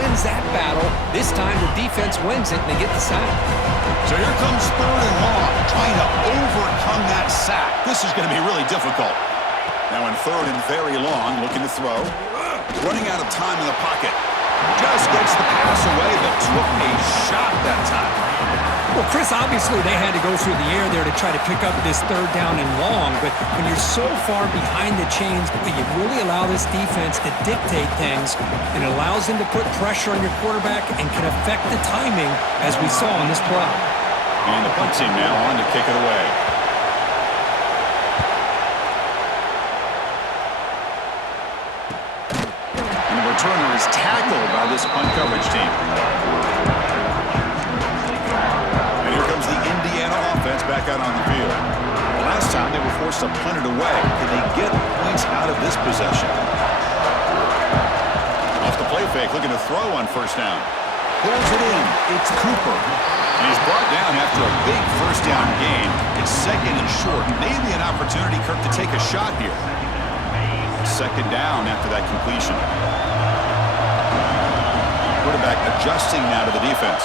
wins that battle. This time the defense wins it and they get the sack. So here comes 3rd and long, trying to overcome that sack. This is going to be really difficult. Now in 3rd and very long, looking to throw. Running out of time in the pocket. Just gets the pass away, but took a shot that time. Well, Chris, obviously they had to go through the air there to try to pick up this 3rd down and long, but when you're so far behind the chains, you really allow this defense to dictate things, and it allows them to put pressure on your quarterback and can affect the timing, as we saw in this play. And the punt team now on to kick it away. And the returner is tackled by this punt coverage team. Back out on the field. Last time they were forced to punt it away. Can they get points out of this possession? Off the play fake, looking to throw on 1st down. Pulls it in. It's Cooper. And he's brought down after a big 1st down gain. It's 2nd and short. Maybe an opportunity, Kirk, to take a shot here. 2nd down after that completion. Quarterback adjusting now to the defense.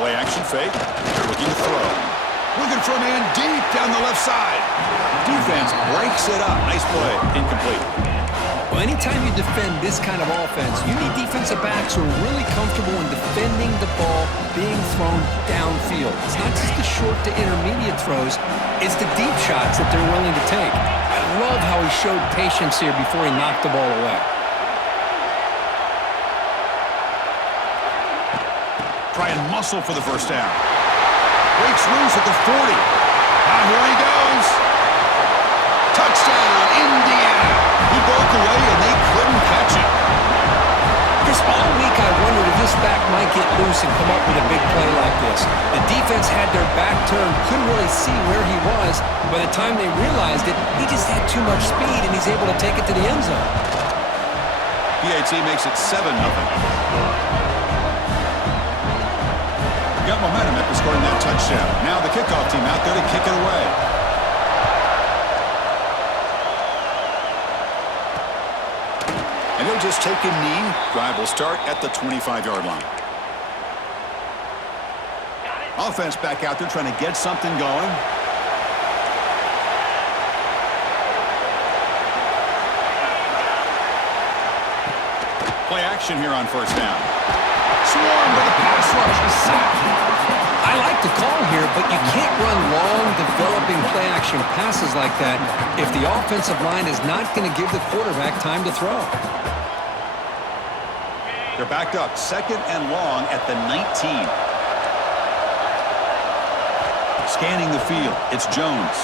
Play action fake. They're looking to throw. Looking for a man deep down the left side. Defense breaks it up. Nice play. Incomplete. Well, anytime you defend this kind of offense, you need defensive backs who are really comfortable in defending the ball being thrown downfield. It's not just the short to intermediate throws. It's the deep shots that they're willing to take. I love how he showed patience here before he knocked the ball away. Try and muscle for the 1st down. Breaks loose at the 40. Now here he goes. Touchdown, Indiana. He broke away and they couldn't catch him. Chris, all week I wondered if this back might get loose and come up with a big play like this. The defense had their back turned, couldn't really see where he was. By the time they realized it, he just had too much speed and he's able to take it to the end zone. PAT makes it 7-0. Got momentum after scoring that touchdown. Now the kickoff team out there to kick it away. And he'll just take a knee. Drive will start at the 25-yard line. Offense back out there trying to get something going. Play action here on 1st down. Swarmed by the pass rush. He's sacked. I like the call here, but you can't run long, developing play-action passes like that if the offensive line is not going to give the quarterback time to throw. They're backed up. 2nd and long at the 19. Scanning the field. It's Jones.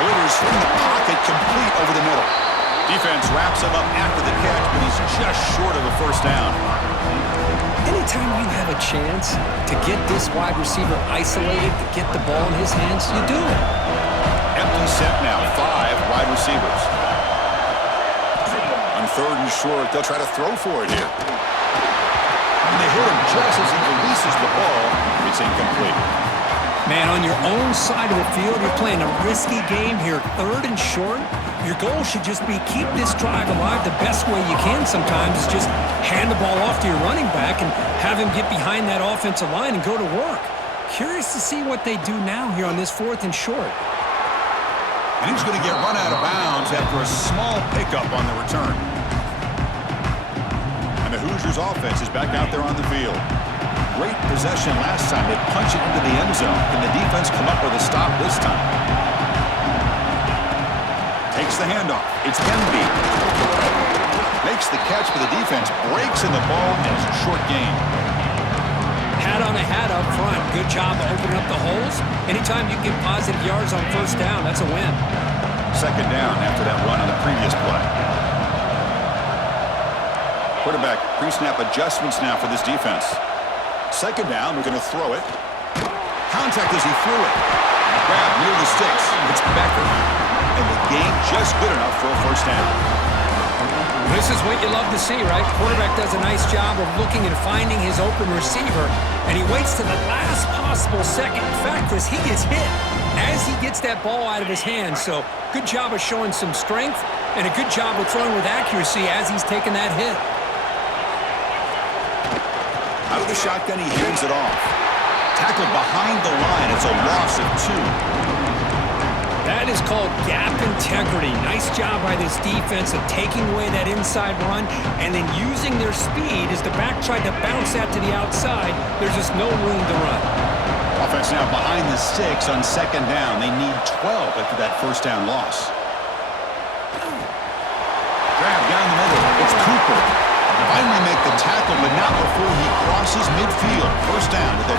Delivers from the pocket, complete over the middle. Defense wraps him up after the catch, but he's just short of a 1st down. Anytime you have a chance to get this wide receiver isolated, to get the ball in his hands, you do it. Empty set now, 5 wide receivers. On 3rd and short, they'll try to throw for it here. And they hit him just as he releases the ball. It's incomplete. Man, on your own side of the field, you're playing a risky game here, 3rd and short. Your goal should just be keep this drive alive the best way you can sometimes is just hand the ball off to your running back and have him get behind that offensive line and go to work. Curious to see what they do now here on this 4th and short. And he's going to get run out of bounds after a small pickup on the return. And the Hoosiers offense is back out there on the field. Great possession last time. They punch it into the end zone. Can the defense come up with a stop this time? Takes the handoff. It's Demby. Makes the catch for the defense. Breaks in the ball, and it's a short gain. Hat on a hat up front. Good job of opening up the holes. Anytime you get positive yards on 1st down, that's a win. 2nd down after that run on the previous play. Quarterback pre-snap adjustments now for this defense. 2nd down, we're going to throw it. Contact as he threw it. Grab near the sticks. It's Becker. And the game just good enough for a 1st down. This is what you love to see, right? Quarterback does a nice job of looking and finding his open receiver, and he waits to the last possible second. In fact, Chris, he gets hit. as he gets that ball out of his hands. So good job of showing some strength and a good job of throwing with accuracy as he's taking that hit. Out of the shotgun, he hands it off. Tackled behind the line. It's a loss of 2. That is called gap integrity. Nice job by this defense of taking away that inside run and then using their speed as the back tried to bounce that to the outside. There's just no room to run. Offense now behind the sticks on second down. They need 12 after that first down loss. Grab down the middle. It's Cooper. Finally make the tackle, but not before he crosses midfield. First down to the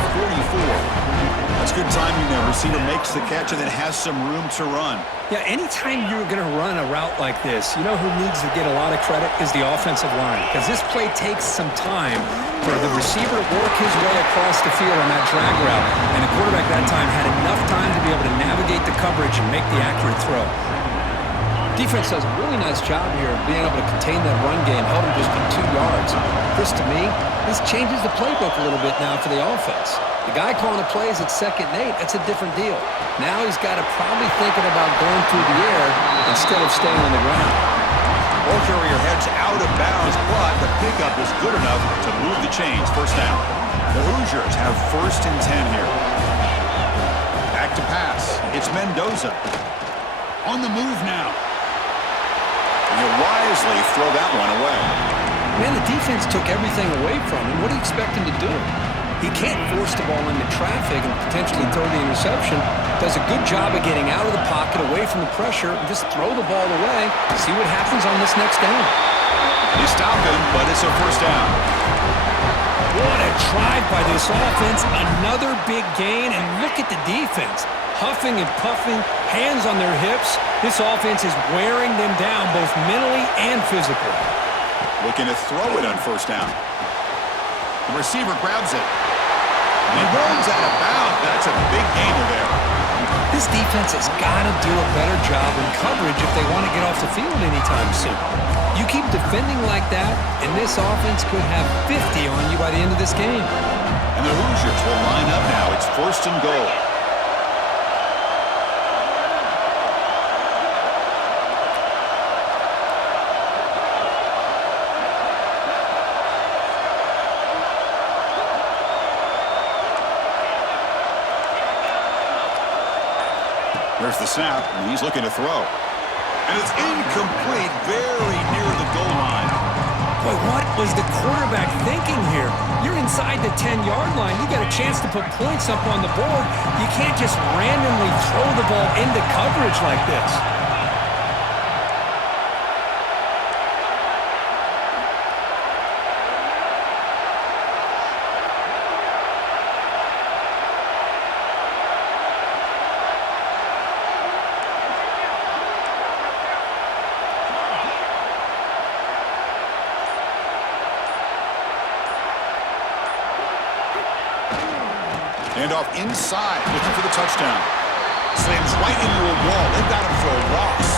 44. That's good timing there. Receiver makes the catch and then has some room to run. Yeah, anytime you're going to run a route like this, you know who needs to get a lot of credit is the offensive line, because this play takes some time for the receiver to work his way across the field on that drag route, and the quarterback that time had enough time to be able to navigate the coverage and make the accurate throw. Defense does a really nice job here of being able to contain that run game, held him just to 2 yards. Chris, to me, this changes the playbook a little bit now for the offense. The guy calling the plays at 2nd and 8, that's a different deal. Now he's got to probably thinking about going through the air instead of staying on the ground. Ball carrier heads out of bounds, but the pickup is good enough to move the chains. First down. The Hoosiers have 1st and 10 here. Back to pass. It's Mendoza. On the move now. And he'll wisely throw that one away. Man, the defense took everything away from him. What do you expect him to do? He can't force the ball into traffic and potentially throw the interception. Does a good job of getting out of the pocket, away from the pressure, and just throw the ball away. See what happens on this next down. He stopped him, but it's a first down. What a drive by this offense. Another big gain, and look at the defense. Huffing and puffing, hands on their hips. This offense is wearing them down both mentally and physically. Looking to throw it on first down. The receiver grabs it. And he runs out of bounds. That's a big gainer there. This defense has got to do a better job in coverage if they want to get off the field anytime soon. You keep defending like that, and this offense could have 50 on you by the end of this game. And the Hoosiers will line up now. It's 1st and goal. There's the snap, and he's looking to throw. And it's incomplete, very near the goal line. Boy, what was the quarterback thinking here? You're inside the 10-yard line. You got a chance to put points up on the board. You can't just randomly throw the ball into coverage like this. Handoff inside, looking for the touchdown. Slams right into a wall. They've got him for a loss.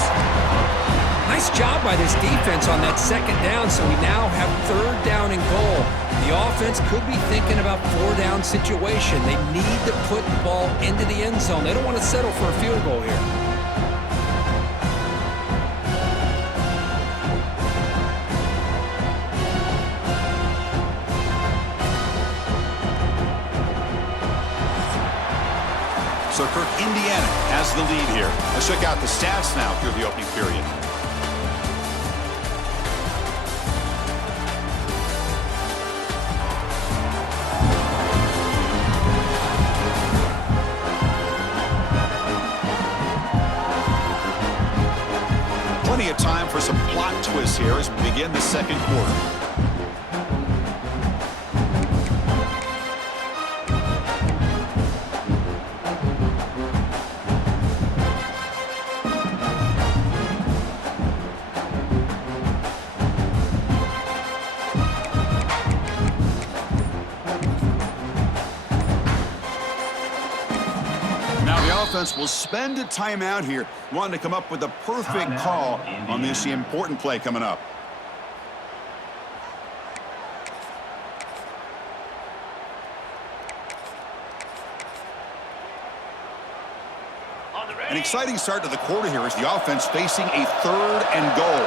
Nice job by this defense on that 2nd down, so we now have 3rd down and goal. The offense could be thinking about 4-down situation. They need to put the ball into the end zone. They don't want to settle for a field goal here. So Kirk, Indiana has the lead here. Let's check out the stats now through the opening period. Plenty of time for some plot twists here as we begin the 2nd quarter. Offense will spend a timeout here, wanting to come up with a perfect call on this important play coming up. An exciting start to the quarter here as the offense facing a 3rd and goal.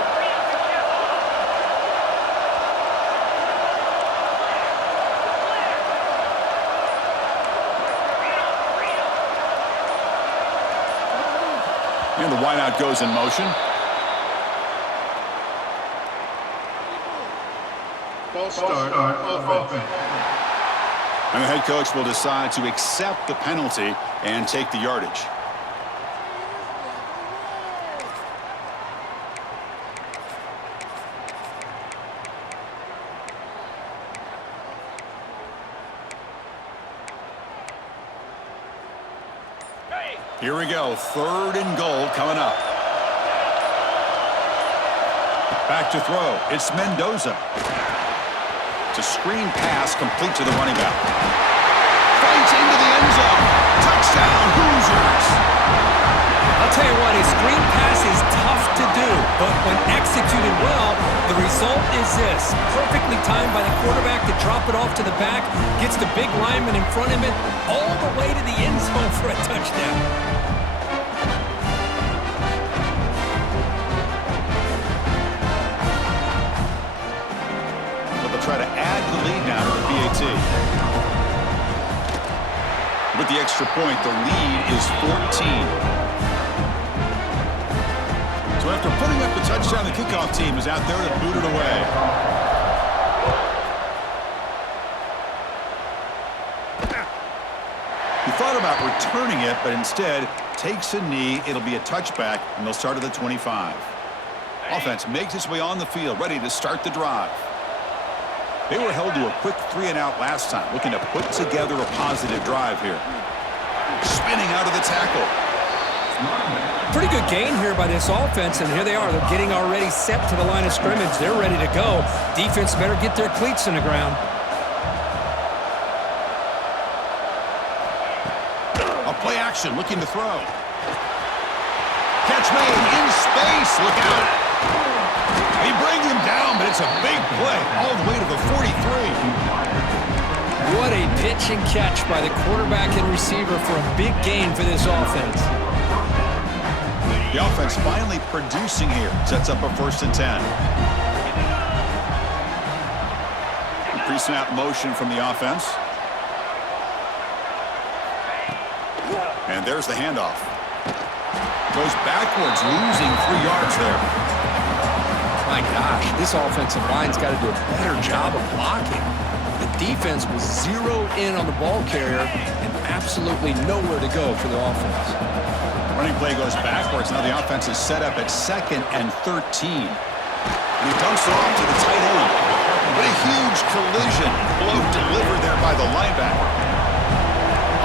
And the wideout goes in motion. Start offense. And the head coach will decide to accept the penalty and take the yardage. Here we go, 3rd and goal coming up. Back to throw, it's Mendoza. It's a screen pass complete to the running back. Fights into the end zone. Touchdown, Hoosiers. I'll tell you what, a screen pass is tough to do, but when executed well, the result is this. Perfectly timed by the quarterback to drop it off to the back, gets the big lineman in front of him, all the way to the end zone for a touchdown. Try to add the lead now to the PAT. With the extra point, the lead is 14. So after putting up the touchdown, the kickoff team is out there to boot it away. He thought about returning it, but instead takes a knee. It'll be a touchback, and they'll start at the 25. Offense makes its way on the field, ready to start the drive. They were held to a quick 3-and-out last time, looking to put together a positive drive here. Spinning out of the tackle. Pretty good gain here by this offense, and here they are. They're getting already set to the line of scrimmage. They're ready to go. Defense better get their cleats in the ground. A play action, looking to throw. Catch made in space. Look out. They bring him down, but it's a big play all the way to the 43. What a pitch and catch by the quarterback and receiver for a big gain for this offense. The offense finally producing here. Sets up a 1st and 10. Pre-snap motion from the offense. And there's the handoff. Goes backwards, losing 3 yards there. My gosh, this offensive line's got to do a better job of blocking. The defense was zeroed in on the ball carrier and absolutely nowhere to go for the offense. Running play goes backwards. Now the offense is set up at 2nd and 13. And he dumps it off to the tight end. What a huge collision. Blow delivered there by the linebacker.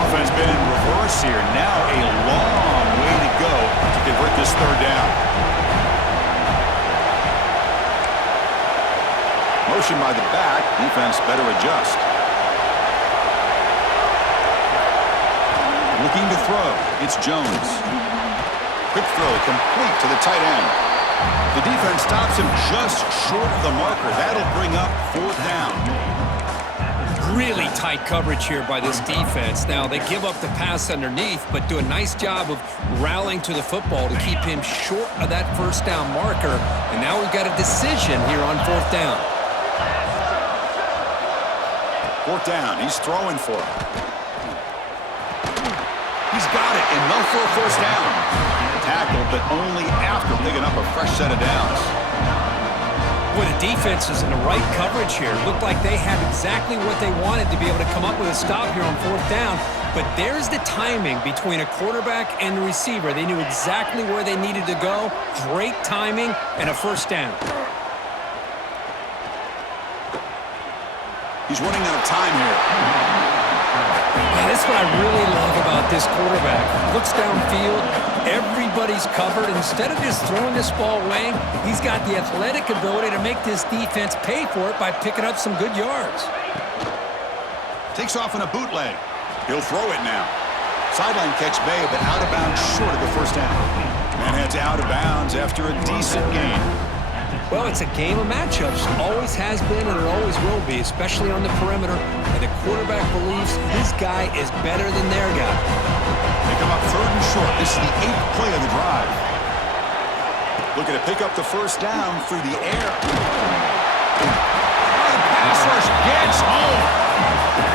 Offense been in reverse here. Now a long way to go to convert this 3rd down. Motion by the back. Defense better adjust. Looking to throw. It's Jones. Quick throw complete to the tight end. The defense stops him just short of the marker. That'll bring up 4th down. Really tight coverage here by this defense. Now, they give up the pass underneath, but do a nice job of rallying to the football to keep him short of that 1st down marker. And now we've got a decision here on 4th down. 4th down. He's throwing for it. He's got it. Enough for a 1st down. Tackled, but only after picking up a fresh set of downs. Boy, the defense is in the right coverage here. Looked like they had exactly what they wanted to be able to come up with a stop here on 4th down. But there's the timing between a quarterback and the receiver. They knew exactly where they needed to go. Great timing and a 1st down. He's running out of time here. Man, that's what I really love about this quarterback. Looks downfield, everybody's covered. Instead of just throwing this ball away, he's got the athletic ability to make this defense pay for it by picking up some good yards. Takes off in a bootleg. He'll throw it now. Sideline catch made, but out of bounds short of the 1st down. And heads out of bounds after a decent gain. Well, it's a game of matchups. Always has been and it always will be, especially on the perimeter. And the quarterback believes his guy is better than their guy. They come up 3rd and short. This is the 8th play of the drive. Looking to pick up the first down through the air. The pass rush gets home.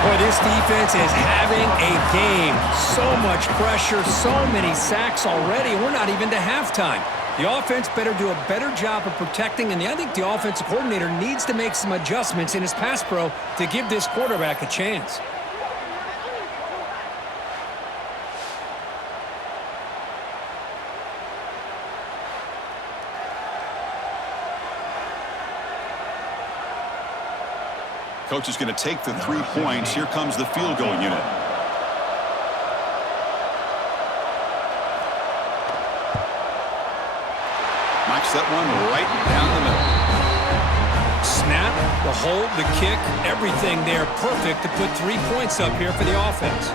Boy, this defense is having a game. So much pressure, so many sacks already. We're not even to halftime. The offense better do a better job of protecting, and I think the offensive coordinator needs to make some adjustments in his pass pro to give this quarterback a chance. Coach is going to take the 3 points. Here comes the field goal unit. Knocks that one right down the middle. Snap, the hold, the kick, everything there perfect to put 3 points up here for the offense.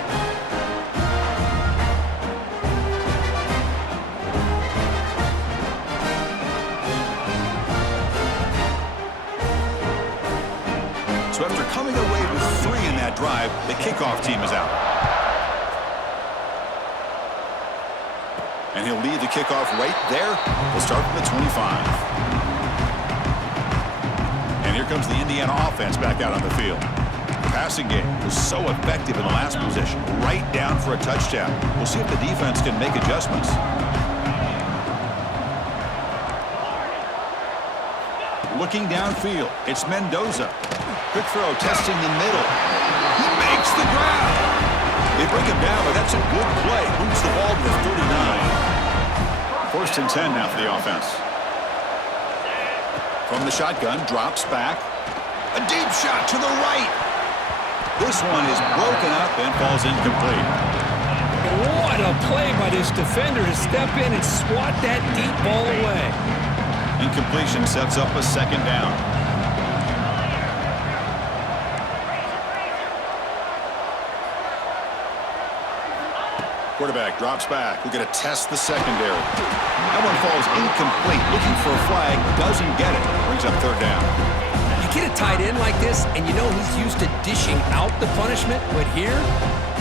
So after coming away with 3 in that drive, the kickoff team is out. And he'll lead the kickoff right there. We'll start from the 25. And here comes the Indiana offense back out on the field. The passing game was so effective in the last possession, right down for a touchdown. We'll see if the defense can make adjustments. Looking downfield, it's Mendoza. Quick throw, testing the middle. He makes the grab. They bring him down, but that's a good play. Moves the ball to the 39. 1st and 10 now for the offense. From the shotgun, drops back. A deep shot to the right. This one is broken up and falls incomplete. What a play by this defender to step in and swat that deep ball away. Incompletion sets up a 2nd down. Quarterback drops back. We're going to test the secondary. That one falls incomplete. Looking for a flag. Doesn't get it. Brings up 3rd down. You get a tight end like this, and you know he's used to dishing out the punishment, but here,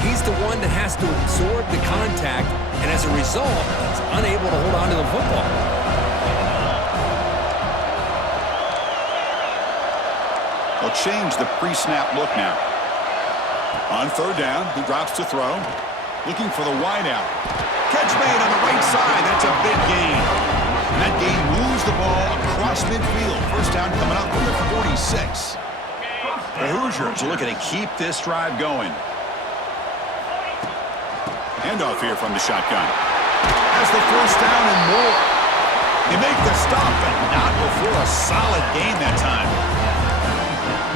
he's the one that has to absorb the contact, and as a result, he's unable to hold on to the football. They'll change the pre-snap look now. On 3rd down, he drops to throw. Looking for the wide out. Catch made on the right side. That's a big gain. And that gain moves the ball across midfield. 1st down coming up from the 46. The Hoosiers are looking to keep this drive going. Handoff here from the shotgun. Has the 1st down and more. They make the stop, but not before a solid gain that time.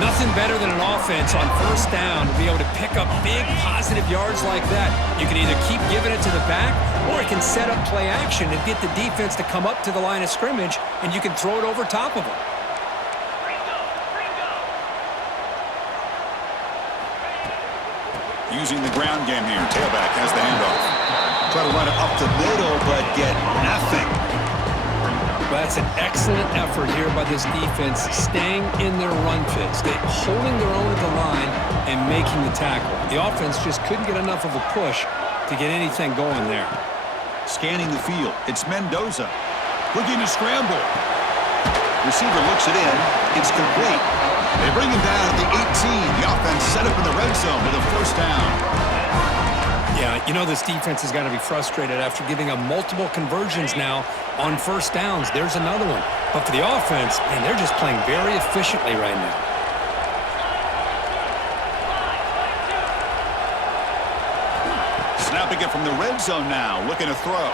Nothing better than an offense on 1st down to be able to pick up big positive yards like that. You can either keep giving it to the back, or it can set up play action and get the defense to come up to the line of scrimmage, and you can throw it over top of them. Using the ground game here. Tailback has the handoff. Try to run it up the middle, but get nothing. That's an excellent effort here by this defense, staying in their run fits, holding their own at the line and making the tackle. The offense just couldn't get enough of a push to get anything going there. Scanning the field, it's Mendoza. Looking to scramble. Receiver looks it in. It's complete. They bring him down at the 18. The offense set up in the red zone with a 1st down. Yeah, you know this defense has got to be frustrated after giving up multiple conversions now on 1st downs. There's another one. But for the offense, man, they're just playing very efficiently right now. Snapping it from the red zone now, looking to throw.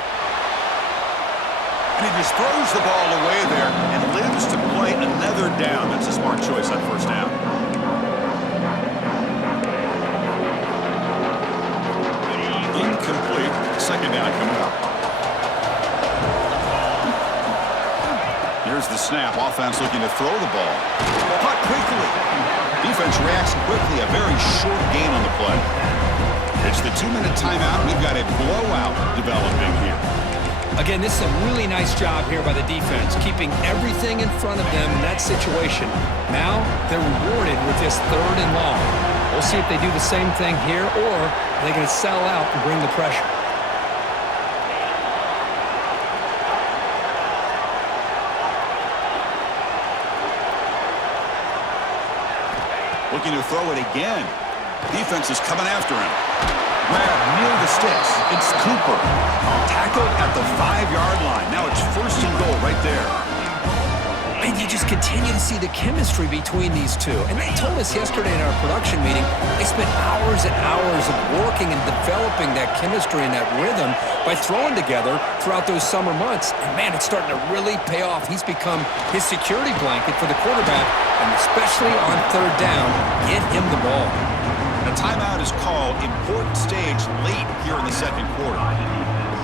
And he just throws the ball away there and lives to play another down. That's a smart choice on 1st down. Incomplete. 2nd down coming up. Here's the snap. Offense looking to throw the ball. Caught quickly. Defense reacts quickly. A very short gain on the play. It's the 2-minute timeout. We've got a blowout developing here. Again, this is a really nice job here by the defense, keeping everything in front of them in that situation. Now they're rewarded with this 3rd and long. We'll see if they do the same thing here, or are they going to sell out and bring the pressure. Looking to throw it again. Defense is coming after him. Grab near the sticks. It's Cooper. Tackled at the 5-yard line. Now it's 1st and goal right there. And you just continue to see the chemistry between these two. And they told us yesterday in our production meeting, they spent hours and hours of working and developing that chemistry and that rhythm by throwing together throughout those summer months. And man, it's starting to really pay off. He's become his security blanket for the quarterback, and especially on 3rd down, get him the ball. A timeout is called. Important stage late here in the 2nd quarter.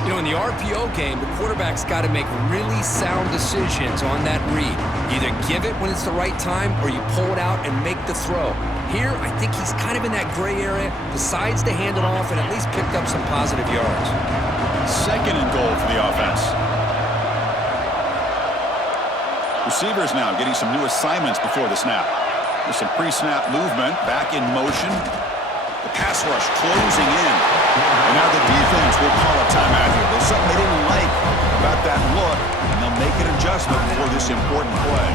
You know, in the RPO game, the quarterback's got to make really sound decisions on that read. You either give it when it's the right time or you pull it out and make the throw. Here, I think he's kind of in that gray area, decides to hand it off and at least picked up some positive yards. 2nd and goal for the offense. Receivers now getting some new assignments before the snap. There's some pre-snap movement, back in motion. The pass rush closing in. And now the defense will call a timeout here. There's something they didn't like about that look, and they'll make an adjustment for this important play.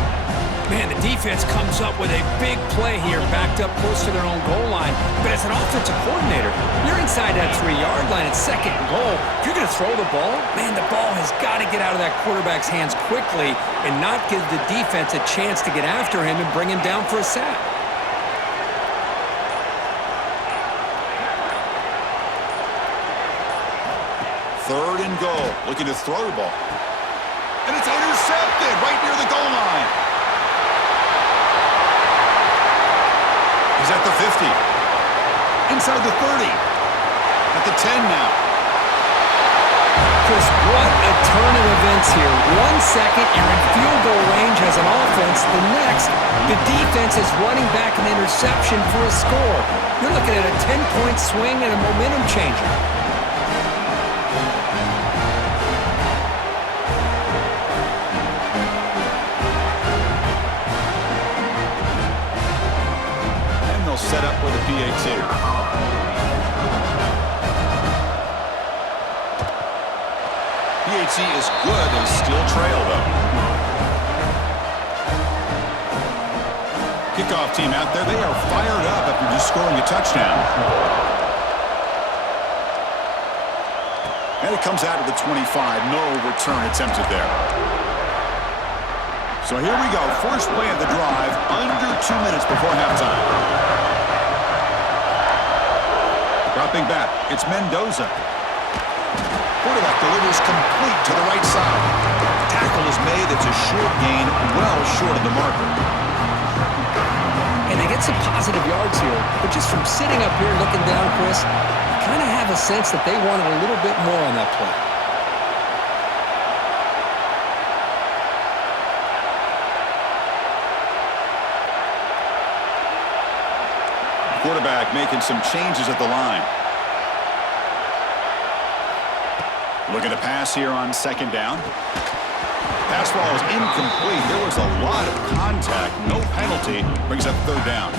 Man, the defense comes up with a big play here, backed up close to their own goal line. But as an offensive coordinator, you're inside that 3-yard line at 2nd and goal. If you're going to throw the ball, man, the ball has got to get out of that quarterback's hands quickly and not give the defense a chance to get after him and bring him down for a sack. Third and goal, looking to throw the ball. And it's intercepted right near the goal line. He's at the 50. Inside the 30. At the 10 now. Chris, what a turn of events here. 1 second, you're in field goal range as an offense. The next, the defense is running back an interception for a score. You're looking at a 10-point swing and a momentum changer. Set up with a PAT. PAT is good and still trail, though. Kickoff team out there. They are fired up after just scoring a touchdown. And it comes out of the 25. No return attempted there. So here we go. First play of the drive. Under 2 minutes before halftime. Dropping back, it's Mendoza. Quarterback delivers complete to the right side. Tackle is made. It's a short gain, well short of the marker. And they get some positive yards here, but just from sitting up here looking down, Chris, you kind of have a sense that they wanted a little bit more on that play. Quarterback making some changes at the line. Looking to pass here on 2nd down. Pass ball is incomplete. There was a lot of contact. No penalty. Brings up 3rd down.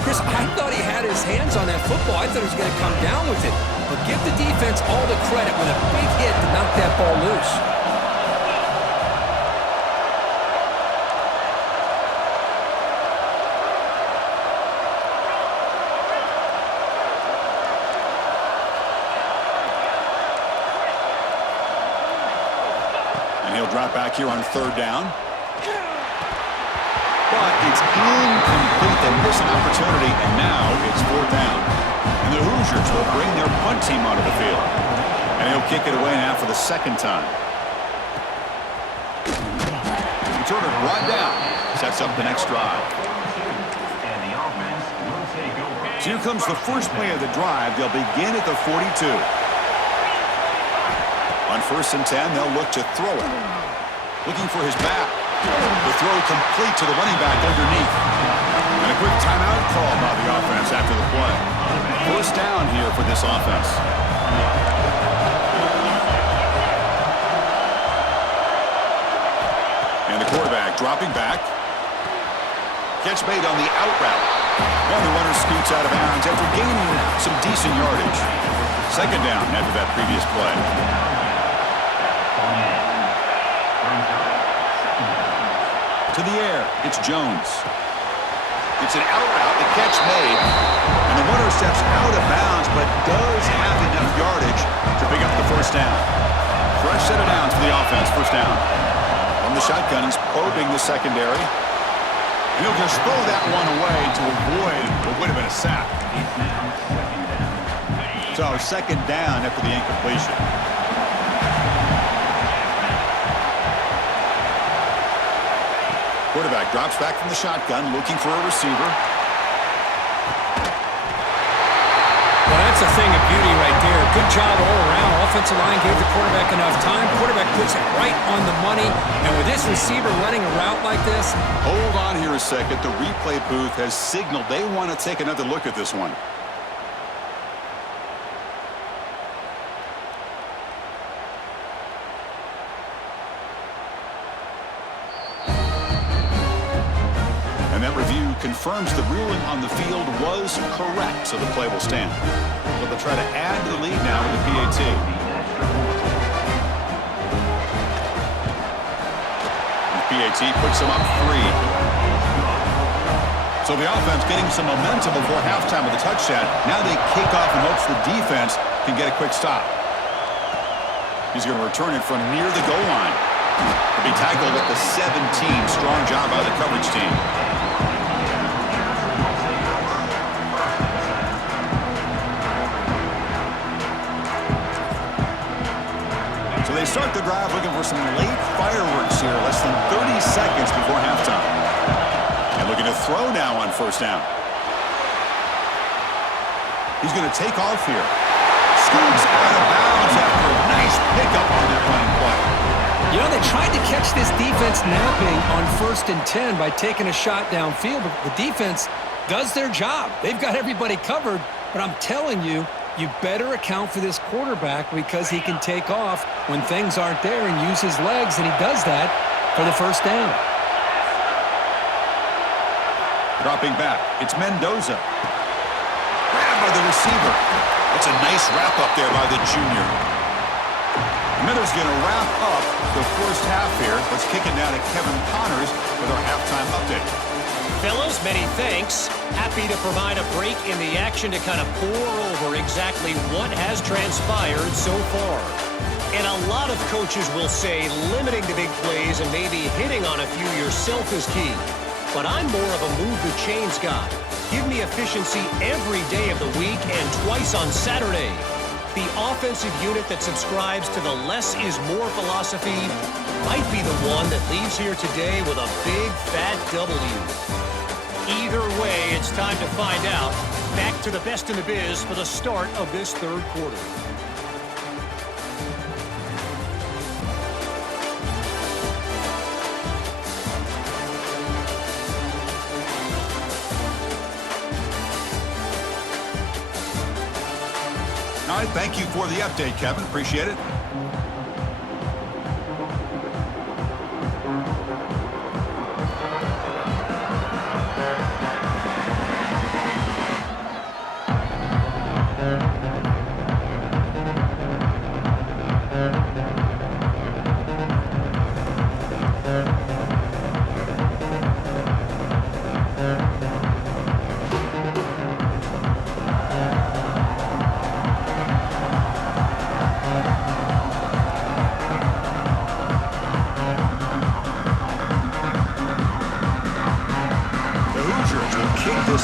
Chris, I thought he had his hands on that football. I thought he was going to come down with it. But give the defense all the credit with a big hit to knock that ball loose. Drop back here on 3rd down. But it's incomplete. They miss an opportunity, and now it's 4th down. And the Hoosiers will bring their punt team onto the field. And he'll kick it away now for the 2nd time. Returner brought down. Sets up the next drive. So here comes the first play of the drive. They'll begin at the 42. On 1st and 10, they'll look to throw it. Looking for his back. The throw complete to the running back underneath. And a quick timeout call by the offense after the play. 1st down here for this offense. And the quarterback dropping back. Catch made on the out route. And the runner scoots out of bounds after gaining some decent yardage. Second down after that previous play. To the air, it's Jones. It's an out route, the catch made. And the runner steps out of bounds, but does have enough yardage to pick up the first down. Fresh set of downs for the offense, first down. From the shotgun, he's probing the secondary. And he'll just throw that one away to avoid what would have been a sack. So second down after the incompletion. Quarterback drops back from the shotgun, looking for a receiver. Well, that's a thing of beauty right there. Good job all around. Offensive line gave the quarterback enough time. Quarterback puts it right on the money. And with this receiver running a route like this. Hold on here a second. The replay booth has signaled they want to take another look at this one. And that review confirms the ruling on the field was correct, so the play will stand. So they'll try to add to the lead now with the PAT. The PAT puts them up 3. So the offense getting some momentum before halftime with a touchdown. Now they kick off in hopes the defense can get a quick stop. He's going to return it from near the goal line. He'll be tackled at the 17. Strong job by the coverage team. They start the drive looking for some late fireworks here, less than 30 seconds before halftime. And looking to throw now on first down. He's going to take off here. Scoots out of bounds after a nice pickup on that running play. You know, they tried to catch this defense napping on 1st and 10 by taking a shot downfield, but the defense does their job. They've got everybody covered, but I'm telling you, you better account for this quarterback because he can take off when things aren't there and use his legs, and he does that for the first down. Dropping back, it's Mendoza. Grabbed by the receiver. That's a nice wrap-up there by the junior. Miller's going to wrap up the first half here. Let's kick it down to Kevin Connors with our halftime update. Fellas, many thanks. Happy to provide a break in the action to kind of pour over exactly what has transpired so far. And a lot of coaches will say limiting the big plays and maybe hitting on a few yourself is key. But I'm more of a move the chains guy. Give me efficiency every day of the week and twice on Saturday. The offensive unit that subscribes to the less is more philosophy might be the one that leaves here today with a big fat W. Either way, it's time to find out. Back to the best in the biz for the start of this third quarter. All right, thank you for the update, Kevin. Appreciate it.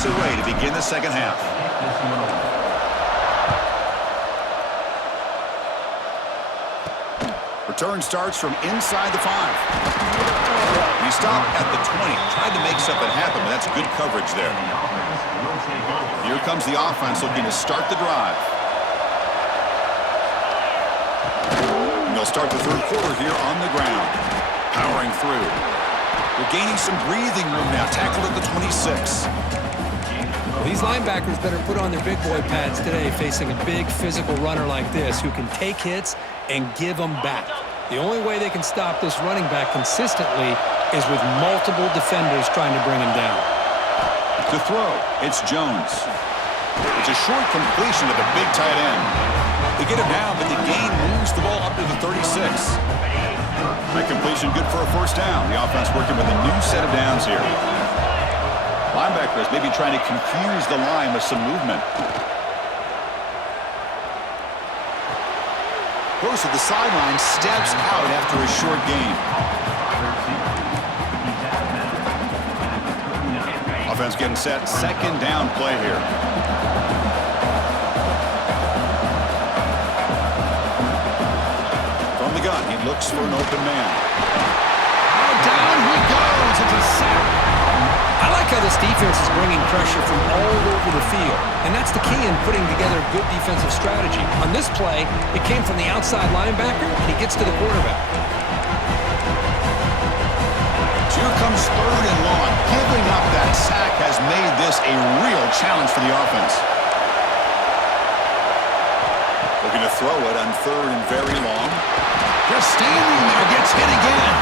Away to begin the second half. Return starts from inside the 5. He stopped at the 20. Tried to make something happen, but that's good coverage there. Here comes the offense looking to start the drive. And they'll start the third quarter here on the ground. Powering through. They're gaining some breathing room now. Tackled at the 26. These linebackers better put on their big boy pads today facing a big physical runner like this who can take hits and give them back. The only way they can stop this running back consistently is with multiple defenders trying to bring him down. To throw, it's Jones. It's a short completion to the big tight end. They get him down, but the gain moves the ball up to the 36. That completion good for a first down. The offense working with a new set of downs here. Linebackers maybe trying to confuse the line with some movement. Goes to the sideline, steps out after a short gain. Offense getting set, second down play here. From the gun, he looks for an open man. And down he goes. It's a sack. I like how this defense is bringing pressure from all over the field, and that's the key in putting together a good defensive strategy. On this play, it came from the outside linebacker, and he gets to the quarterback. Here comes third and long. Giving up that sack has made this a real challenge for the offense. Looking to throw it on third and very long. Just standing there, gets hit again.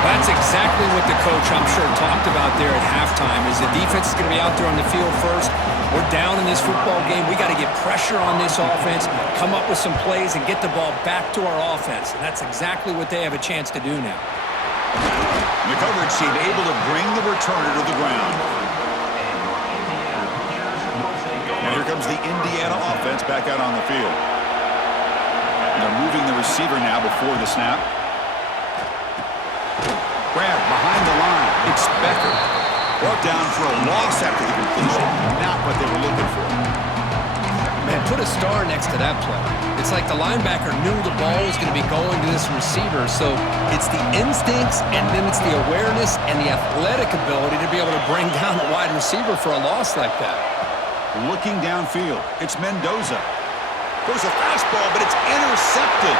That's exactly what the coach, I'm sure, talked about there at halftime, is the defense is going to be out there on the field first. We're down in this football game. We got to get pressure on this offense, come up with some plays, and get the ball back to our offense. And that's exactly what they have a chance to do now. The coverage team able to bring the returner to the ground. And here comes the Indiana offense back out on the field. And they're moving the receiver now before the snap. Grab behind the line. It's Becker. Brought down for a loss after the completion. Not what they were looking for. Man, put a star next to that play. It's like the linebacker knew the ball was going to be going to this receiver, so it's the instincts and then it's the awareness and the athletic ability to be able to bring down a wide receiver for a loss like that. Looking downfield, it's Mendoza. Goes a fastball, but it's intercepted.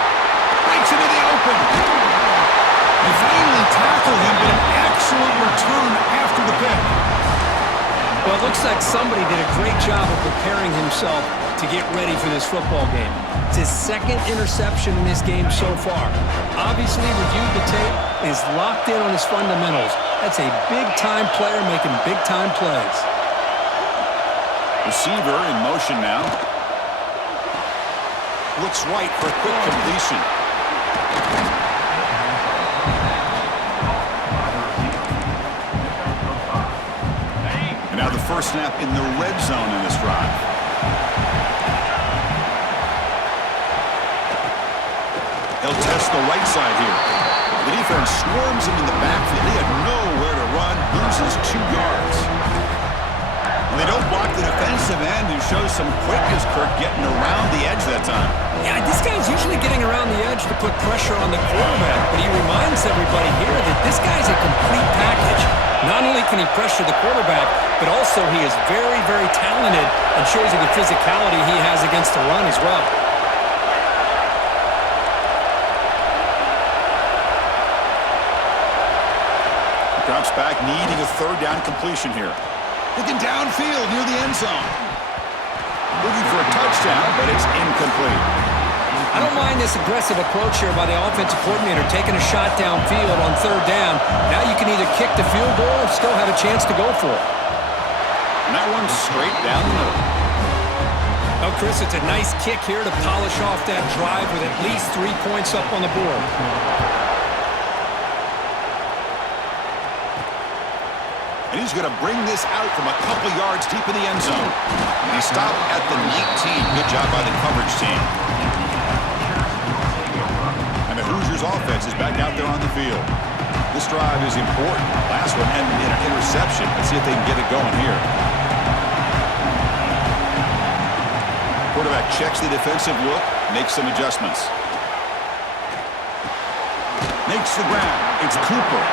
Breaks into the open. They finally tackle him, but an excellent return after the pick. Well, it looks like somebody did a great job of preparing himself to get ready for this football game. It's his second interception in this game so far. Obviously, reviewed the tape, is locked in on his fundamentals. That's a big-time player making big-time plays. Receiver in motion now. Looks right for a quick completion. And now the first snap in the red zone in this drive. He'll test the right side here. The defense swarms him in the backfield. He had nowhere to run, loses 2 yards. And they don't block the defensive end, who shows some quickness, Kirk, getting around the edge that time. Yeah, this guy's usually getting around the edge to put pressure on the quarterback, but he reminds everybody here that this guy's a complete package. Not only can he pressure the quarterback, but also he is very, very talented and shows you the physicality he has against the run as well. Drops back, needing a third down completion here. Looking downfield near the end zone. Looking for a touchdown, but it's incomplete. I don't mind this aggressive approach here by the offensive coordinator, taking a shot downfield on third down. Now you can either kick the field goal or still have a chance to go for it. And that one's straight down the middle. Oh, Chris, it's a nice kick here to polish off that drive with at least 3 points up on the board. And he's going to bring this out from a couple yards deep in the end zone. And he stopped at the 19. Good job by the coverage team. And the Hoosiers offense is back out there on the field. This drive is important. Last one ended in an interception. Let's see if they can get it going here. Quarterback checks the defensive look, makes some adjustments. Makes the grab. It's Cooper.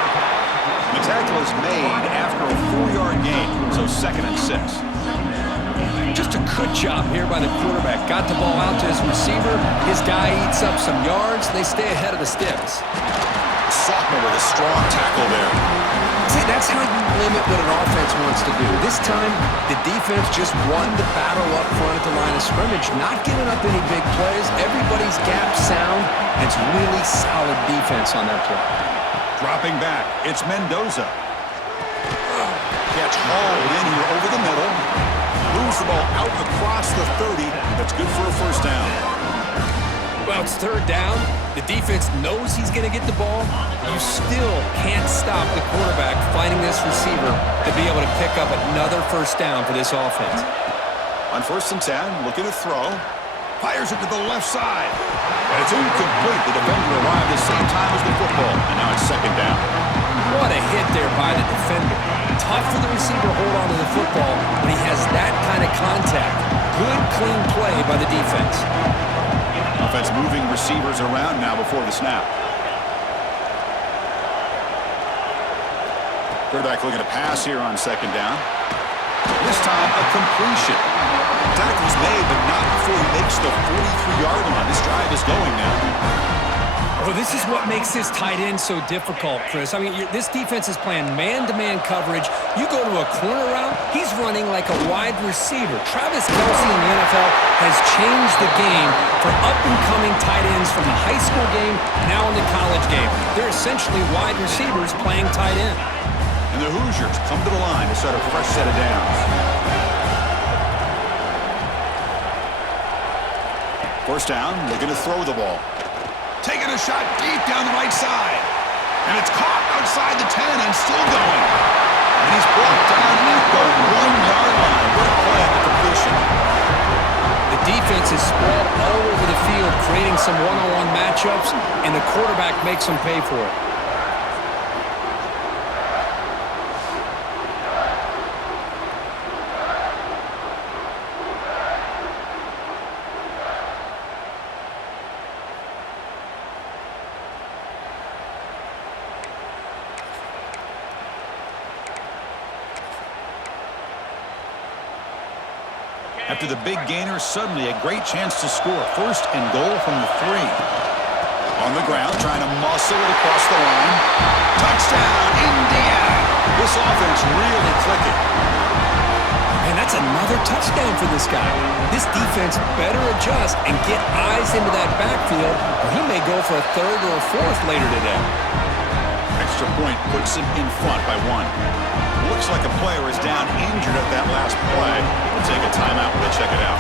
The tackle is made after a 4-yard gain, so 2nd and 6. Just a good job here by the quarterback. Got the ball out to his receiver. His guy eats up some yards. They stay ahead of the sticks. Sophomore with a strong tackle there. See, that's how you limit what an offense wants to do. This time, the defense just won the battle up front at the line of scrimmage, not giving up any big plays. Everybody's gap sound, and it's really solid defense on that play. Dropping back, it's Mendoza. Gets hauled in here over the middle. Moves the ball out across the 30. That's good for a first down. Well, it's third down. The defense knows he's going to get the ball. You still can't stop the quarterback finding this receiver to be able to pick up another first down for this offense. On 1st and 10, looking to throw. Fires it to the left side. And it's incomplete. The defender arrived at the same time as the football. And now it's 2nd down. What a hit there by the defender. Tough for the receiver to hold on to the football when he has that kind of contact. Good, clean play by the defense. Offense moving receivers around now before the snap. Quarterback looking to pass here on 2nd down. This time, a completion. Tackle's made, but not before he makes the 43-yard line. This drive is going now. Well, this is what makes this tight end so difficult, Chris. I mean, this defense is playing man-to-man coverage. You go to a corner route, he's running like a wide receiver. Travis Kelce in the NFL has changed the game for up-and-coming tight ends from the high school game now in the college game. They're essentially wide receivers playing tight end. And the Hoosiers come to the line to start a fresh set of downs. First down, looking to throw the ball. Taking a shot deep down the right side. And it's caught outside the 10 and still going. And he's brought down at the 1-yard line. What a play on the completion. The defense is spread all over the field, creating some one-on-one matchups, and the quarterback makes them pay for it. After the big gainer, suddenly a great chance to score. 1st and goal from the 3. On the ground, trying to muscle it across the line. Touchdown, Indiana! This offense really clicking. And that's another touchdown for this guy. This defense better adjust and get eyes into that backfield, or he may go for a 3rd or a 4th later today. Extra point puts him in front by 1. Looks like a player is down injured at that last play. We'll take a timeout when they check it out.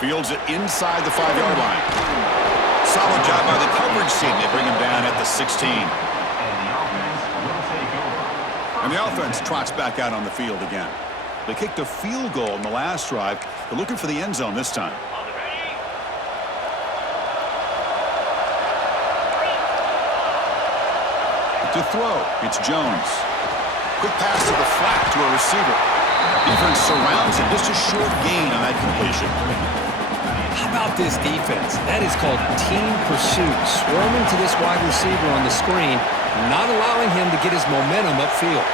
Fields it inside the 5-yard line. Solid job by the coverage team. They bring him down at the 16. And the offense trots back out on the field again. They kicked a field goal in the last drive. They're looking for the end zone this time. To throw, it's Jones. Quick pass to the flat to a receiver. Defense surrounds him. Just a short gain on that completion. How about this defense? That is called team pursuit. Swarming to this wide receiver on the screen, not allowing him to get his momentum upfield.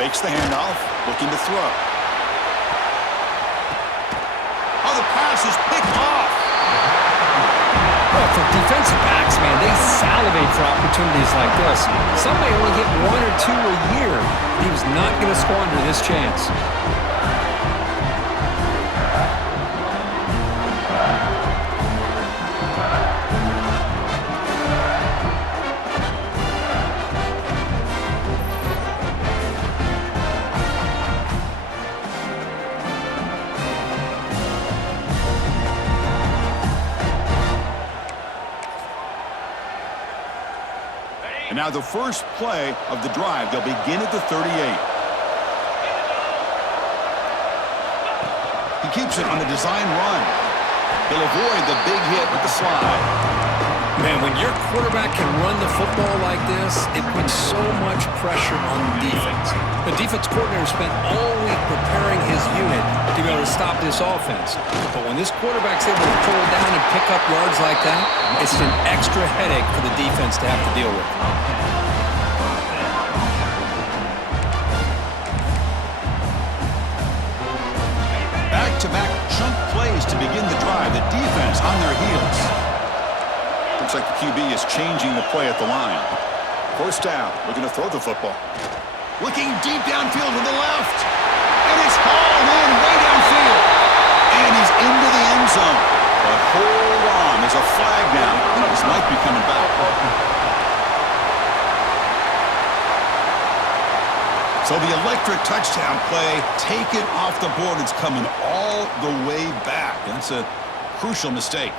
Fakes the handoff, looking to throw. Oh, the pass is picked off. Well, for defensive backs, man, they salivate for opportunities like this. Some may only get 1 or 2 a year. He was not going to squander this chance. And now the first play of the drive. They'll begin at the 38. He keeps it on the design run. He'll avoid the big hit with the slide. Man, when your quarterback can run the football like this, it puts so much pressure on the defense. The defense coordinator spent all week preparing his unit to be able to stop this offense. But when this quarterback's able to pull down and pick up yards like that, it's an extra headache for the defense to have to deal with. Back-to-back chunk plays to begin the drive. The defense on their heels. Looks like the QB is changing the play at the line. First down, looking to throw the football. Looking deep downfield to the left. And it's hauled in way downfield. And he's into the end zone. But hold on, there's a flag down. This might be coming back. So the electric touchdown play taken off the board. It's coming all the way back. That's a crucial mistake.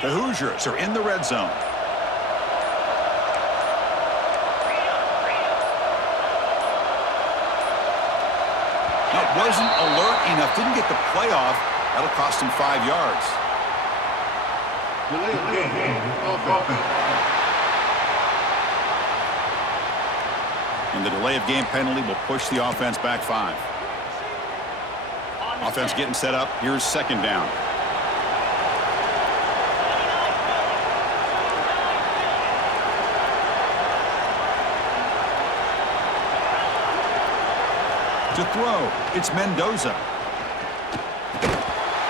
The Hoosiers are in the red zone. That wasn't alert enough. Didn't get the play off. That'll cost him 5 yards. Delay of game. Offense. And the delay of game penalty will push the offense back 5. Offense getting set up. Here's second down. To throw, it's Mendoza.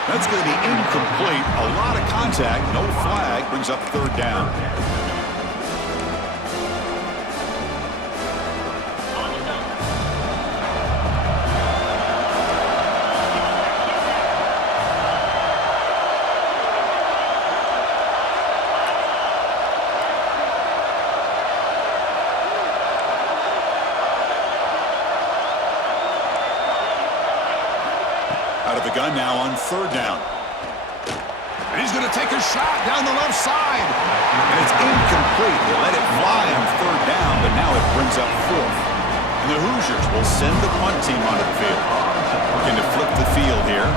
That's going to be incomplete. A lot of contact, no flag, brings up third down. Out of the gun now on third down. And he's going to take a shot down the left side. And it's incomplete. They let it fly on third down, but now it brings up fourth. And the Hoosiers will send the punt team onto the field. Looking to flip the field here.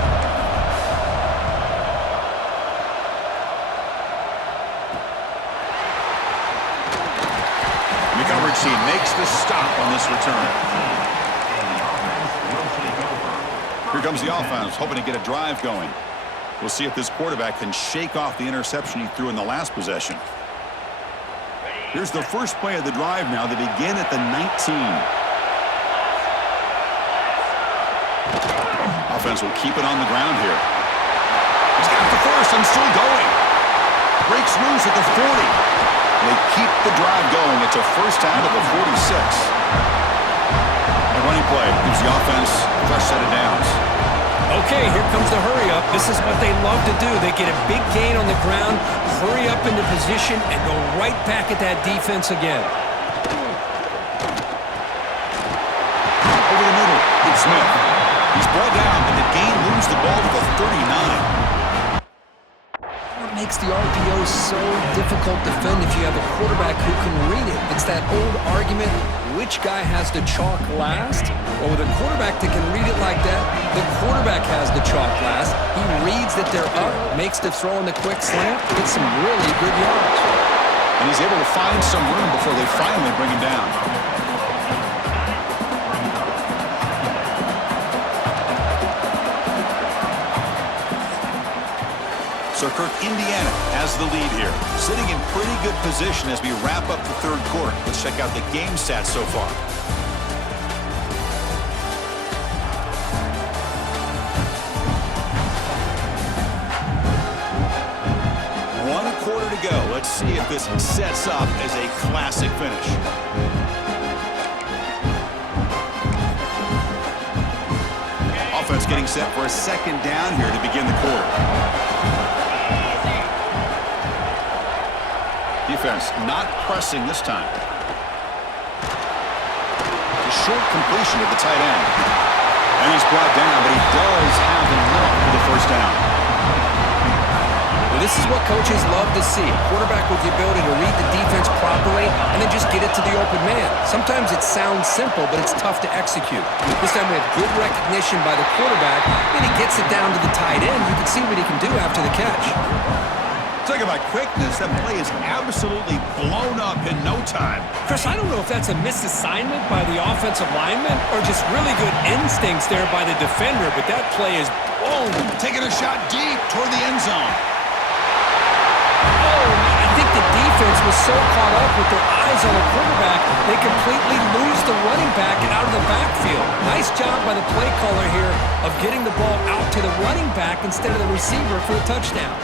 The coverage team makes the stop on this return. Here comes the offense, hoping to get a drive going. We'll see if this quarterback can shake off the interception he threw in the last possession. Here's the first play of the drive now. They begin at the 19. Offense will keep it on the ground here. He's got the first and still going. Breaks loose at the 40. They keep the drive going. It's a first down at the 46. A running play gives the offense a fresh set of downs. Okay, here comes the hurry up. This is what they love to do. They get a big gain on the ground, hurry up into position, and go right back at that defense again. Over the middle, it's Smith. He's brought down, but the gain moves the ball to the 39. What makes the RPO so difficult to defend if you have a quarterback who can read it? It's that old argument, which guy has the chalk last? Well, with a quarterback that can read it like that, the quarterback has the chalk last. He reads that they're up, makes the throw in the quick slant, gets some really good yards. And he's able to find some room before they finally bring him down. So Kirk, Indiana has the lead here, sitting in pretty good position as we wrap up the third quarter. Let's check out the game stats so far. One quarter to go. Let's see if this sets up as a classic finish. Offense getting set for a second down here to begin the quarter. Defense not pressing this time. A short completion to the tight end. And he's brought down, but he does have enough for the first down. Well, this is what coaches love to see. A quarterback with the ability to read the defense properly and then just get it to the open man. Sometimes it sounds simple, but it's tough to execute. This time we have good recognition by the quarterback, and he gets it down to the tight end. You can see what he can do after the catch. Talk about quickness. That play is absolutely blown up in no time. Chris, I don't know if that's a misassignment by the offensive lineman or just really good instincts there by the defender, but that play is blown. Taking a shot deep toward the end zone. Oh, I think the defense was so caught up with their eyes on the quarterback, they completely lose the running back out of the backfield. Nice job by the play caller here of getting the ball out to the running back instead of the receiver for the touchdown.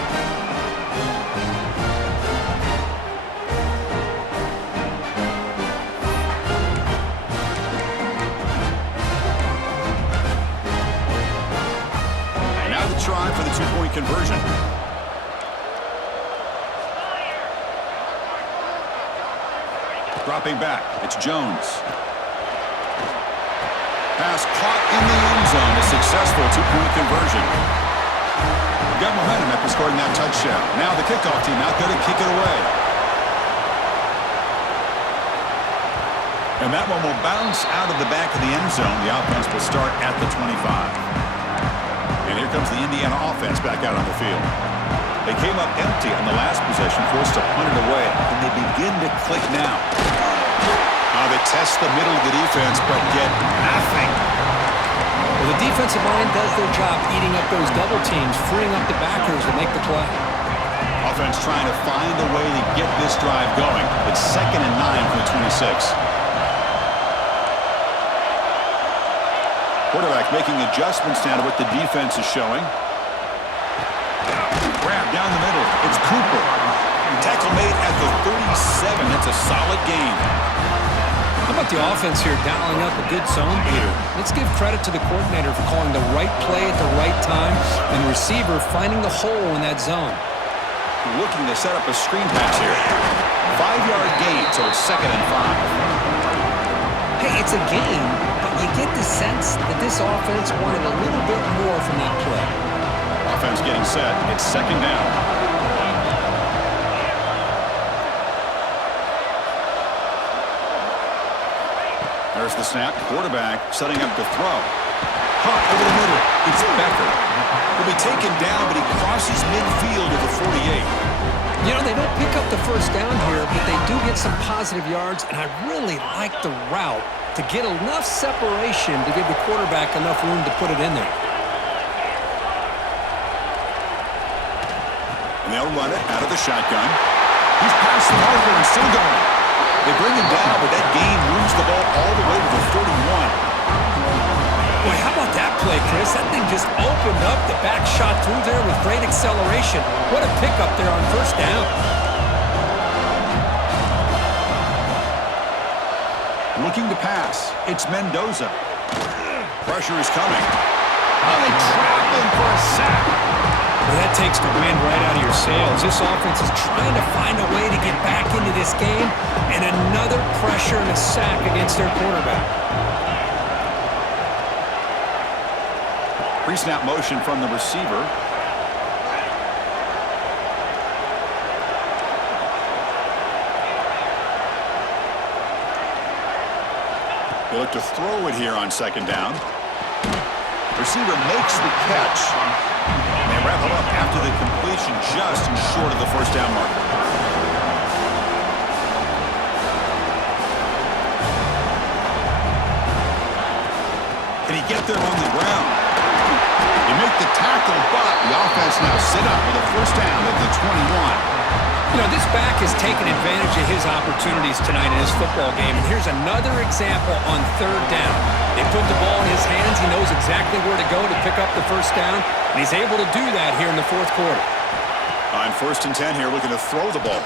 Dropping back, it's Jones. Pass caught in the end zone. A successful two-point conversion. Got momentum after scoring that touchdown. Now the kickoff team out there to kick it away. And that one will bounce out of the back of the end zone. The offense will start at the 25. And here comes the Indiana offense back out on the field. They came up empty on the last possession, forced to punt it away. And they begin to click now. They test the middle of the defense, but get nothing. Well, the defensive line does their job eating up those double teams, freeing up the backers to make the play. Offense trying to find a way to get this drive going. It's 2nd and 9 from the 26. Quarterback making adjustments now to what the defense is showing. Grab down the middle. It's Cooper. Tackle made at the 37. That's a solid gain. How about the offense here dialing up a good zone beater? Let's give credit to the coordinator for calling the right play at the right time and the receiver finding the hole in that zone. Looking to set up a screen pass here. 5-yard gain, so it's 2nd and 5. Hey, it's a game, but you get the sense that this offense wanted a little bit more from that play. Offense getting set. It's 2nd down. There's the snap. Quarterback setting up to throw. Hop over the middle. It's Becker. He'll be taken down, but he crosses midfield to the 48. You know, they don't pick up the first down here, but they do get some positive yards, and I really like the route to get enough separation to give the quarterback enough room to put it in there. And they'll run it out of the shotgun. He's past the marker and still going. They bring him down, but that gain moves the ball all the way to the 31. Boy, how about that play, Chris? That thing just opened up. The back shot through there with great acceleration. What a pickup there on first down. Looking to pass. It's Mendoza. Pressure is coming. Oh, they trap him for a sack. Well, that takes the wind right out of your sails. This offense is trying to find a way to get back into this game, and another pressure and a sack against their quarterback. Pre-snap motion from the receiver. They look to throw it here on 2nd down. Receiver makes the catch. And they wrap it up after the completion, just short of the first down marker. Can he get there on the ground? They make the tackle, but the offense now sit up with a first down at the 21. You know, this back has taken advantage of his opportunities tonight in his football game. And here's another example on 3rd down. They put the ball in his hands. He knows exactly where to go to pick up the first down. And he's able to do that here in the 4th quarter. On 1st and 10 here, looking to throw the ball.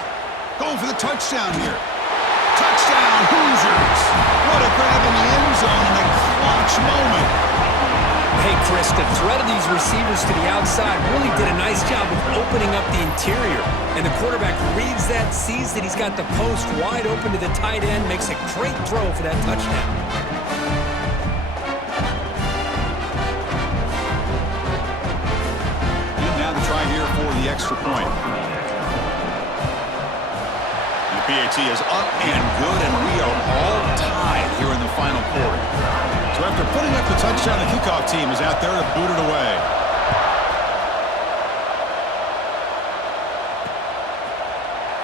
Going for the touchdown here. Touchdown, Hoosiers! What a grab in the end zone in a clutch moment. Hey, Chris, the threat of these receivers to the outside really did a nice job of opening up the interior. And the quarterback reads that, sees that he's got the post wide open to the tight end, makes a great throw for that touchdown. And now the try here for the extra point. And the PAT is up and good, and we are all tied here in the final quarter. So after putting up the touchdown, the kickoff team is out there to boot it away.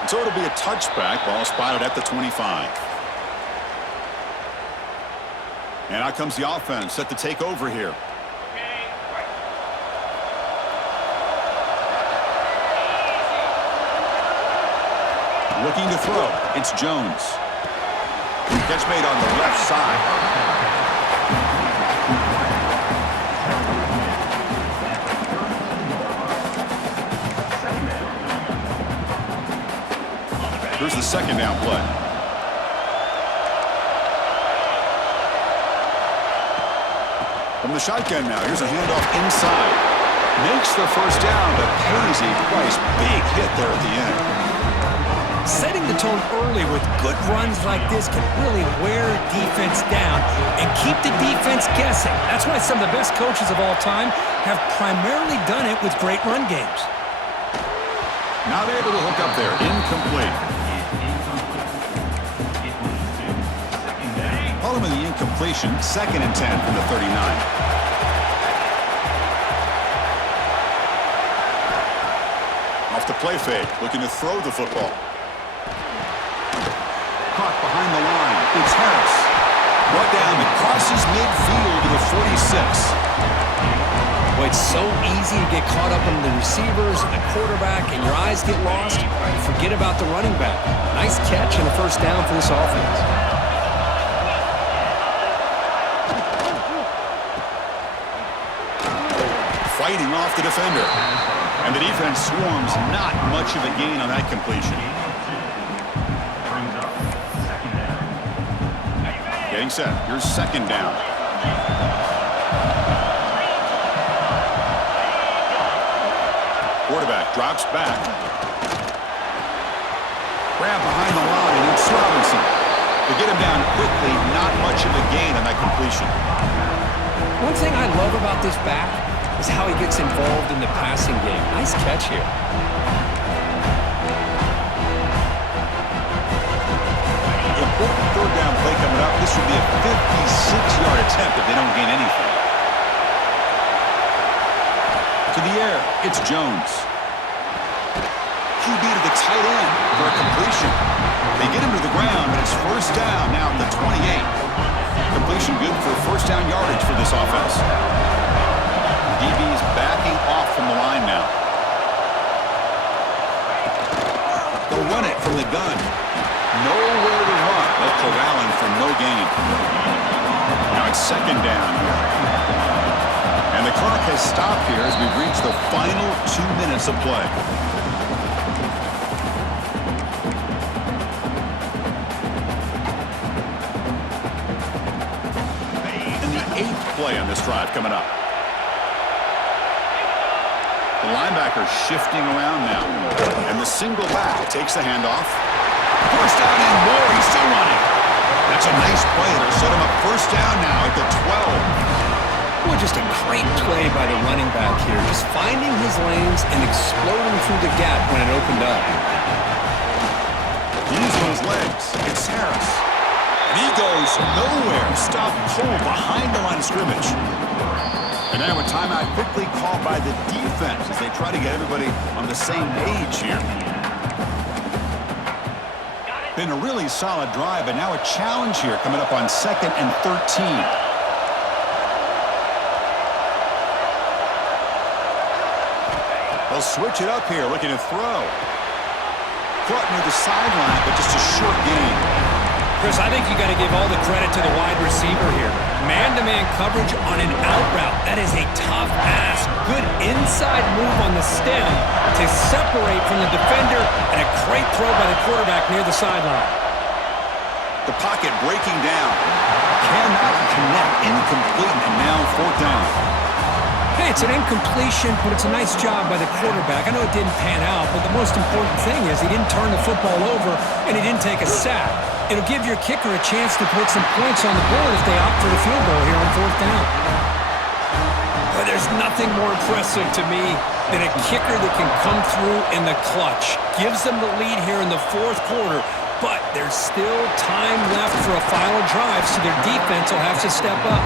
And so it'll be a touchback. Ball spotted at the 25. And out comes the offense set to take over here. Looking to throw. It's Jones. Catch made on the left side. Here's the 2nd down play. From the shotgun now, here's a handoff inside. Makes the first down, but pays a price. Big hit there at the end. Setting the tone early with good runs like this can really wear a defense down and keep the defense guessing. That's why some of the best coaches of all time have primarily done it with great run games. Not able to hook up there. Incomplete. Following the incompletion, 2nd and 10 from the 39. Off the play fake, looking to throw the football. Caught behind the line. It's Harris. Brought down and crosses midfield to the 46. Boy, it's so easy to get caught up in the receivers and the quarterback, and your eyes get lost. You forget about the running back. Nice catch and a first down for this offense. Fighting off the defender. And the defense swarms, not much of a gain on that completion. Getting set. Here's 2nd down. Quarterback drops back. Grab behind the line. It's Robinson. To get him down quickly, not much of a gain on that completion. One thing I love about this back is how he gets involved in the passing game. Nice catch here. Important 3rd down play coming up. This would be a 56-yard attempt if they don't gain anything. To the air, it's Jones. QB to the tight end for a completion. They get him to the ground, but it's 1st down now at the 28. Completion good for 1st down yardage for this offense. DB is backing off from the line now. They'll run it from the gun. Nowhere to run. They'll corral him for no gain. Now it's 2nd down here. And the clock has stopped here as we've reached the final 2 minutes of play. And the 8th play on this drive coming up. The linebacker shifting around now. And the single back takes the handoff. 1st down and more. He's still running. That's a nice play. They'll set him up 1st down now at the 12. Boy, just a great play by the running back here. Just finding his lanes and exploding through the gap when it opened up. He's on his legs. It's Harris. And he goes nowhere. Stop cold behind the line of scrimmage. And now a timeout quickly called by the defense as they try to get everybody on the same page here. Been a really solid drive, but now a challenge here coming up on 2nd and 13. They'll switch it up here, looking to throw. Caught near the sideline, but just a short gain. Chris, I think you got to give all the credit to the wide receiver here. Man-to-man coverage on an out route. That is a tough ass. Good inside move on the stem to separate from the defender, and a great throw by the quarterback near the sideline. The pocket breaking down. Cannot connect. Incomplete, and now 4th down. Hey, it's an incompletion, but it's a nice job by the quarterback. I know it didn't pan out, but the most important thing is he didn't turn the football over, and he didn't take a sack. It'll give your kicker a chance to put some points on the board if they opt for the field goal here on 4th down. But there's nothing more impressive to me than a kicker that can come through in the clutch. Gives them the lead here in the 4th quarter, but there's still time left for a final drive, so their defense will have to step up.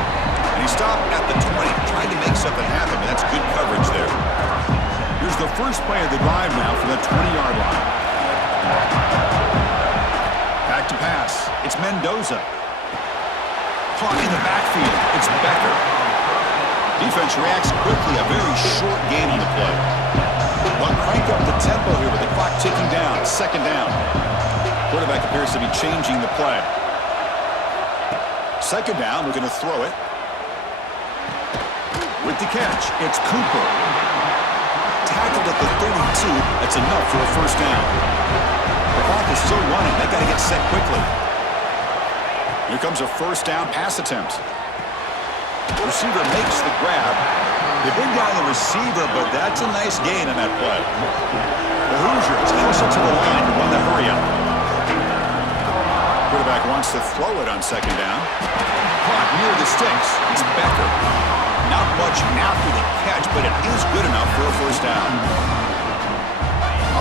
And he stopped at the 20, trying to make something happen, and that's good coverage there. Here's the first play of the drive now from the 20-yard line. Back to pass. It's Mendoza. Caught in the backfield. It's Becker. Defense reacts quickly. A very short gain on the play. But crank up the tempo here with the clock ticking down. 2nd down. Quarterback appears to be changing the play. 2nd down. We're going to throw it. With the catch, it's Cooper. Tackled at the 32. That's enough for a 1st down. The clock is still running. They got to get set quickly. Here comes a 1st down pass attempt. The receiver makes the grab. They bring down the receiver, but that's a nice gain on that play. The Hoosiers force it to the line to run the hurry-up. Quarterback wants to throw it on second down. Caught near the sticks. It's Becker. Not much after the catch, but it is good enough for a first down.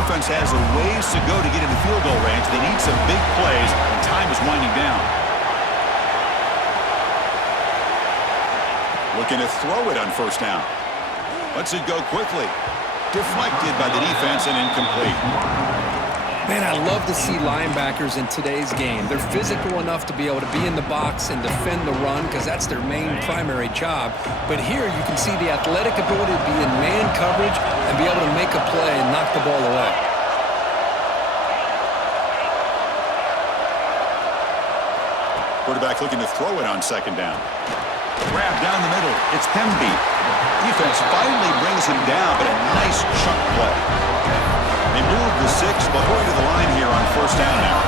Offense has a ways to go to get into field goal range. They need some big plays, and time is winding down. Looking to throw it on first down. Lets it go quickly. Deflected by the defense and incomplete. Man, I love to see linebackers in today's game. They're physical enough to be able to be in the box and defend the run because that's their main primary job. But here you can see the athletic ability to be in man coverage and be able to make a play and knock the ball away. Quarterback looking to throw it on second down. Grab down the middle. It's Pemby. Defense finally brings him down, but a nice chunk play. They move the 6, but going to the line here on first down now.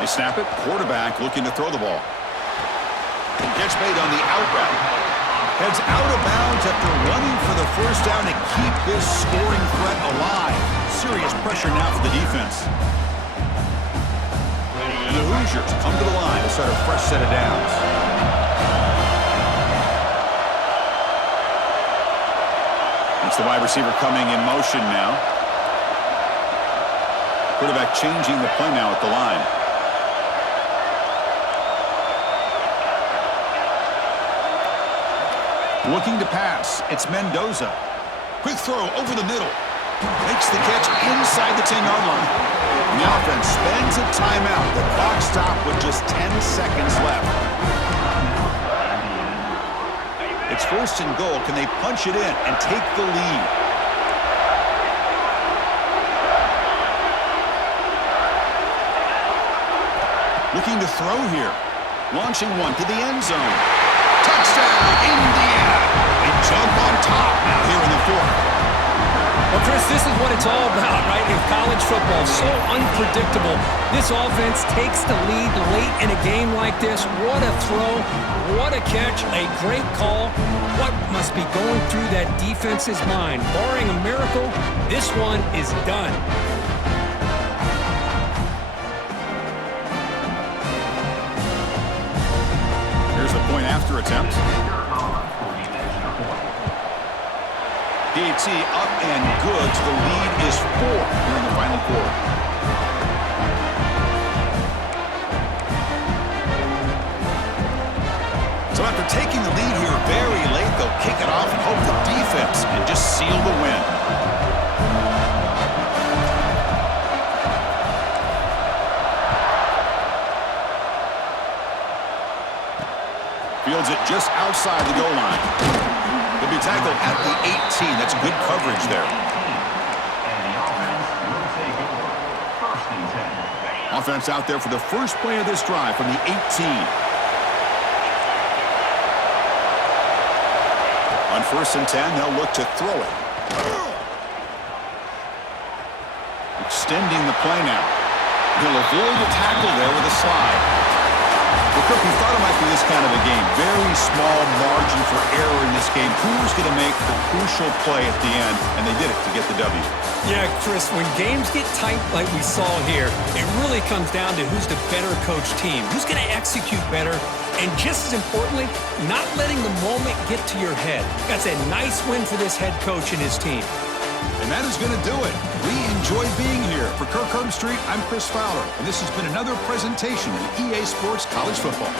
They snap it. Quarterback looking to throw the ball. Catch made on the out route. Heads out of bounds after running for the first down to keep this scoring threat alive. Serious pressure now for the defense. And the Hoosiers come to the line to start a fresh set of downs. It's the wide receiver coming in motion now. Quarterback changing the play now at the line. Looking to pass. It's Mendoza. Quick throw over the middle. Makes the catch inside the 10-yard line. The offense spends a timeout. The clock stopped with just 10 seconds left. It's first and goal. Can they punch it in and take the lead? Looking to throw here. Launching one to the end zone. Touchdown, Indiana. They jump on top now here in the fourth. Well, Chris, this is what it's all about, right? In college football, so unpredictable. This offense takes the lead late in a game like this. What a throw. What a catch. A great call. What must be going through that defense's mind? Barring a miracle, this one is done. Here's the point after attempt. DT up and good. So the lead is 4 here in the final quarter. So after taking the lead here very late, they'll kick it off and hope the defense can just seal the win. Fields it just outside the goal line. He'll be tackled at the 18. That's good coverage there. Offense out there for the first play of this drive from the 18. On first and 10, they'll look to throw it. Extending the play now. He'll avoid the tackle there with a slide. Well, Cook, we thought it might be this kind of a game. Very small margin for error in this game. Who was going to make the crucial play at the end? And they did it to get the W. Yeah, Chris, when games get tight like we saw here, it really comes down to who's the better coached team. Who's going to execute better? And just as importantly, not letting the moment get to your head. That's a nice win for this head coach and his team. And that is going to do it. We enjoy being here. For Kirk Herbstreit, I'm Chris Fowler, and this has been another presentation of EA Sports College Football.